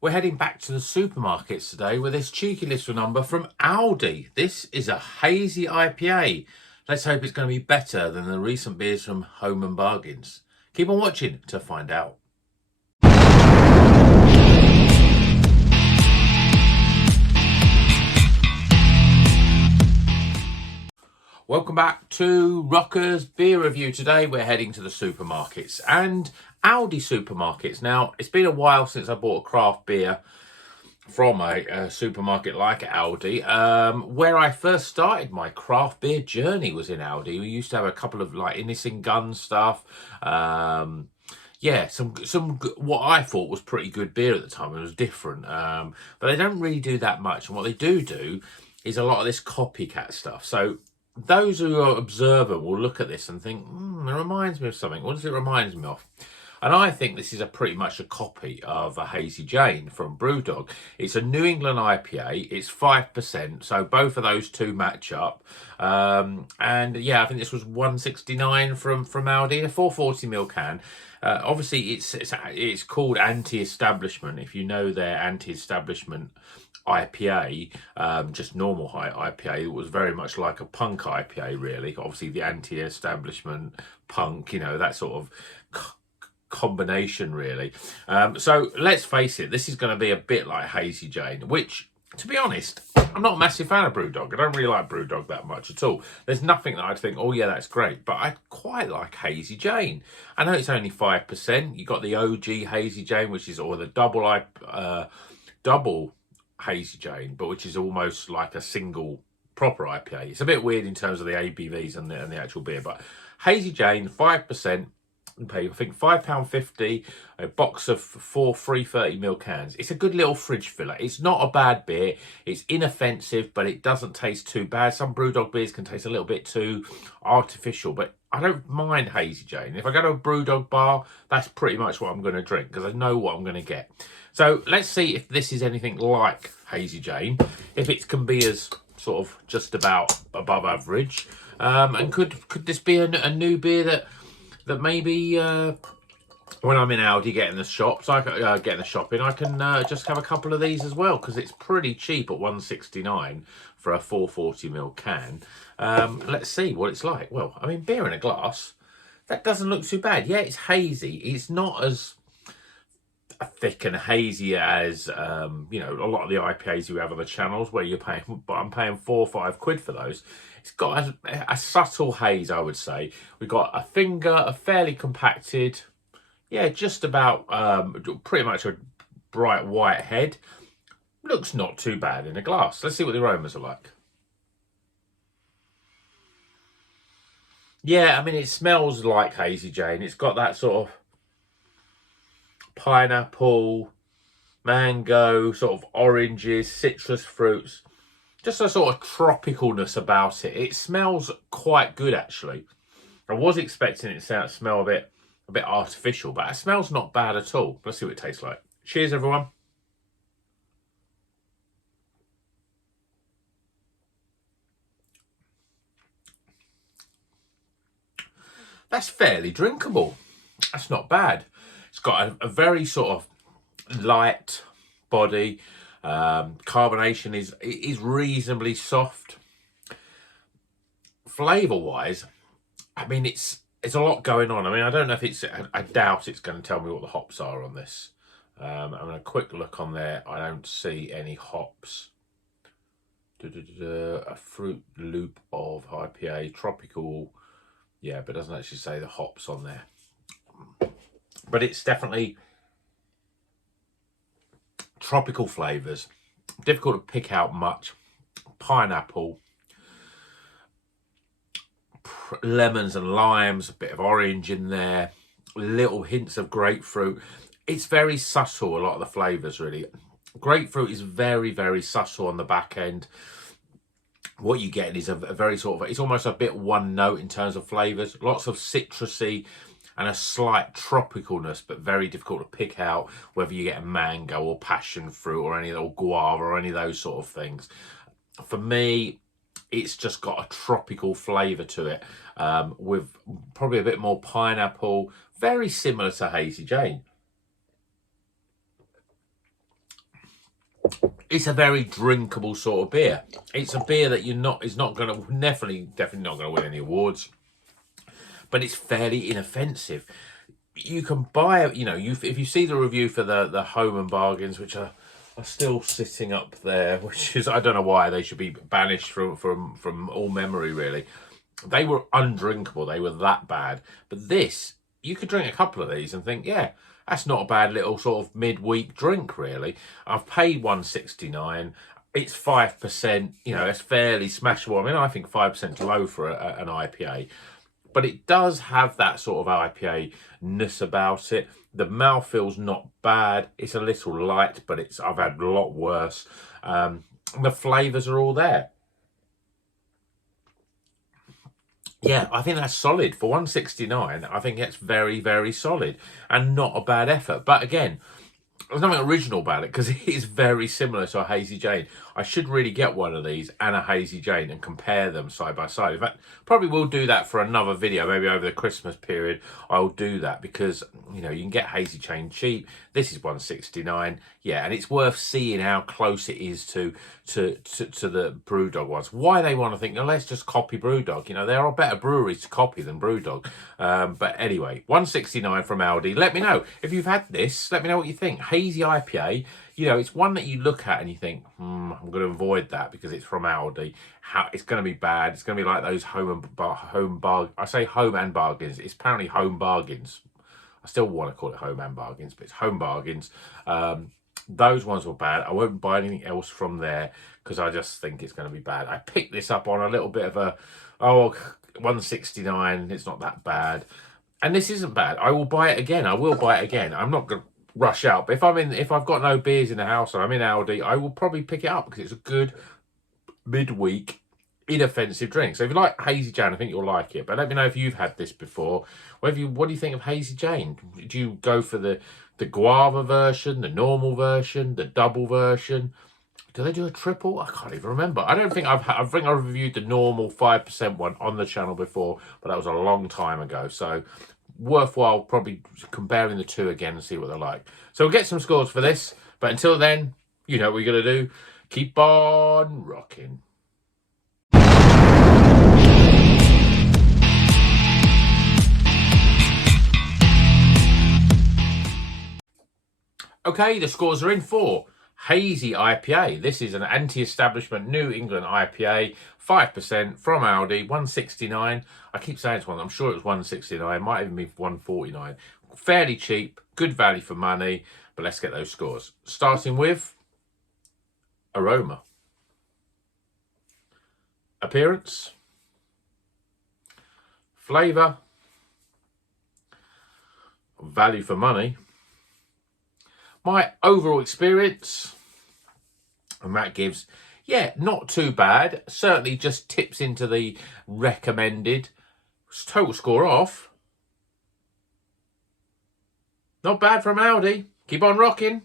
We're heading back to the supermarkets today with this cheeky little number from Aldi. This is a hazy IPA. Let's hope it's going to be better than the recent beers from Home and Bargains. Keep on watching to find out. Welcome back to Rocker's Beer Review. Today we're heading to the supermarkets and Aldi supermarkets. Now, it's been a while since I bought a craft beer from a supermarket like Aldi. Where I first started my craft beer journey was in Aldi. We used to have a couple of like Innocent Gun stuff. Yeah, some what I thought was pretty good beer at the time. It was different, but they don't really do that much. And what they do is a lot of this copycat stuff. So those who are observant will look at this and think, it reminds me of something. What does it remind me of? And I think this is pretty much a copy of a Hazy Jane from Brewdog. It's a New England IPA. It's 5%, so both of those two match up. And yeah, I think this was $1.69 from Aldi, a 440ml can. Obviously, it's called Anti Establishment. If you know their Anti Establishment IPA, just normal IPA, it was very much like a punk IPA, really. Obviously, the Anti-Establishment punk, you know, that sort of combination, really. So let's face it, this is going to be a bit like Hazy Jane, which, to be honest, I'm not a massive fan of Brewdog. I don't really like Brewdog that much at all. There's nothing that I'd think, oh yeah, that's great, but I quite like Hazy Jane. I know it's only 5%. You got the OG Hazy Jane, which is, or the double Hazy Jane, but which is almost like a single proper IPA. It's a bit weird in terms of the ABVs and the actual beer, but Hazy Jane, 5%. Pay, I think, £5.50, a box of 4 330ml cans. It's a good little fridge filler. It's not a bad beer. It's inoffensive, but it doesn't taste too bad. Some Brewdog beers can taste a little bit too artificial, but I don't mind Hazy Jane. If I go to a Brewdog bar, that's pretty much what I'm going to drink because I know what I'm going to get. So let's see if this is anything like Hazy Jane, if it can be as sort of just about above average, and could this be a new beer that maybe when I'm in Aldi getting the shops, getting the shopping, I can just have a couple of these as well because it's pretty cheap at $1.69 for a 440ml can. Let's see what it's like. Well, I mean, beer in a glass, that doesn't look too bad. Yeah, it's hazy. It's not as thick and hazy as you know, a lot of the IPAs you have on the channels where you're paying, but I'm paying £4 or £5 for those. It's got a subtle haze, I would say. We've got a finger, a fairly compacted, yeah, just about pretty much a bright white head. Looks not too bad in a glass. Let's see what the aromas are like. Yeah, I mean, it smells like Hazy Jane. It's got that sort of pineapple, mango, sort of oranges, citrus fruits. Just a sort of tropicalness about it. It smells quite good, actually. I was expecting it to smell a bit artificial, but it smells not bad at all. Let's see what it tastes like. Cheers, everyone. That's fairly drinkable. That's not bad. It's got a very sort of light body. Carbonation is reasonably soft. Flavour wise, I mean, it's a lot going on. I mean, I don't know if it's, I doubt it's going to tell me what the hops are on this. I'm going to quick look on there. I don't see any hops. A fruit loop of IPA, tropical. Yeah, but it doesn't actually say the hops on there. But it's definitely tropical flavours. Difficult to pick out much. Pineapple, lemons and limes, a bit of orange in there, little hints of grapefruit. It's very subtle, a lot of the flavours, really. Grapefruit is very, very subtle on the back end. What you get is a very sort of, it's almost a bit one note in terms of flavours. Lots of citrusy and a slight tropicalness, but very difficult to pick out whether you get a mango or passion fruit or or guava or any of those sort of things. For me, it's just got a tropical flavour to it, with probably a bit more pineapple, very similar to Hazy Jane. It's a very drinkable sort of beer. It's a beer that is not going to, definitely not going to win any awards, but it's fairly inoffensive. You can buy it, if you see the review for the Home and Bargains, which are still sitting up there, which is, I don't know why they should be banished from all memory, really. They were undrinkable. They were that bad. But this, you could drink a couple of these and think, yeah, that's not a bad little sort of midweek drink, really. I've paid $1.69. It's 5%. It's fairly smashable. I mean, I think 5% low for an IPA. But it does have that sort of IPA-ness about it. The mouthfeel's not bad. It's a little light, but I've had a lot worse. The flavours are all there. Yeah, I think that's solid. For $1.69, I think it's very, very solid and not a bad effort. But again, there's nothing original about it because it is very similar to a Hazy Jane. I should really get one of these and a Hazy Jane and compare them side by side. In fact, probably will do that for another video. Maybe over the Christmas period, I'll do that because, you can get Hazy Jane cheap. This is $1.69. Yeah, and it's worth seeing how close it is to the Brewdog ones. Why they want to think, let's just copy Brewdog. There are better breweries to copy than Brewdog. But anyway, $1.69 from Aldi. Let me know if you've had this. Let me know what you think. Hazy IPA. It's one that you look at and you think, I'm going to avoid that because it's from Aldi. It's going to be bad. It's going to be like those home and bargains. It's apparently home bargains. I still want to call it home and bargains, but it's home bargains. Those ones were bad. I won't buy anything else from there because I just think it's going to be bad. I picked this up on a little bit of $1.69. It's not that bad. And this isn't bad. I will buy it again. I'm not going to rush out, but if I've got no beers in the house or I'm in Aldi, I will probably pick it up because it's a good midweek inoffensive drink. So if you like Hazy Jane, I think you'll like it. But let me know if you've had this before. What do you think of Hazy Jane? Do you go for the guava version, the normal version, the double version? Do they do a triple? I can't even remember. I think I've reviewed the normal 5% one on the channel before, but that was a long time ago. So worthwhile probably comparing the two again and see what they're like. So we'll get some scores for this. But until then, you know what we're going to do. Keep on rocking. Okay, the scores are in for Hazy IPA. This is an Anti Establishment New England IPA, 5% from Aldi, $1.69. I keep saying it's one. I'm sure it was $1.69. Might even be $1.49. Fairly cheap, good value for money. But let's get those scores. Starting with aroma, appearance, flavour, value for money, my overall experience, and that gives, not too bad. Certainly just tips into the recommended. Total score off. Not bad from Aldi. Keep on rocking.